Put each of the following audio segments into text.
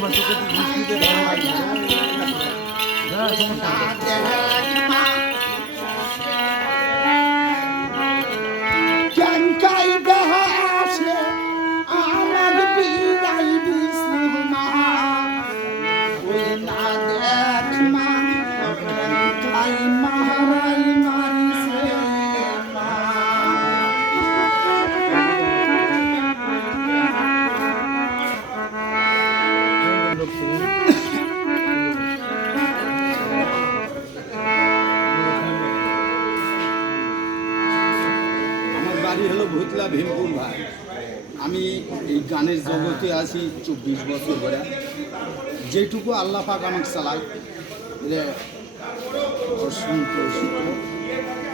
আমার চোখে দৃষ্টিতে ধরা হয় না সমস্যা ক্যাঙ্কাই দেহা আসে আমার বিদায় দিছু মা ওই না দেখ মা ক্যাঙ্কাই মারাই মারিছে মা আমার বাড়ি হলো ভুতলা ভীমপুর ভাই। আমি এই গানের জগতে আছি 24 বছর ধরে। যেটুকু আল্লাহ পাক আমাকে চালায় অসন্তোষিত।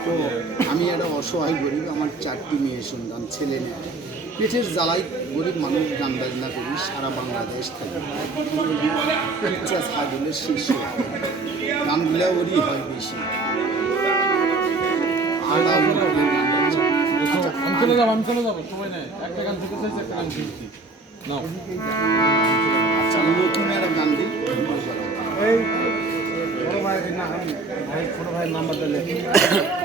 তো আমি একটা অসহায় গরিব, আমার 4টি মেয়ে সন্তান, ছেলে নেয়, পেটের জ্বালাই গরিব মানুষ গান বাজনা করি সারা বাংলাদেশ থেকে। ইচ্ছা ছাগলের শীর্ষ গানগুলো ওরই হয় বেশি। আমি চলে যাবো সময় নেই একটা গান শিখতে চাইছি একটা গান শিখছি নাও আচ্ছা নতুন একটা গান দিই। এই বড় ভাই না ভাই ছোট ভাই নাম্বার দিলে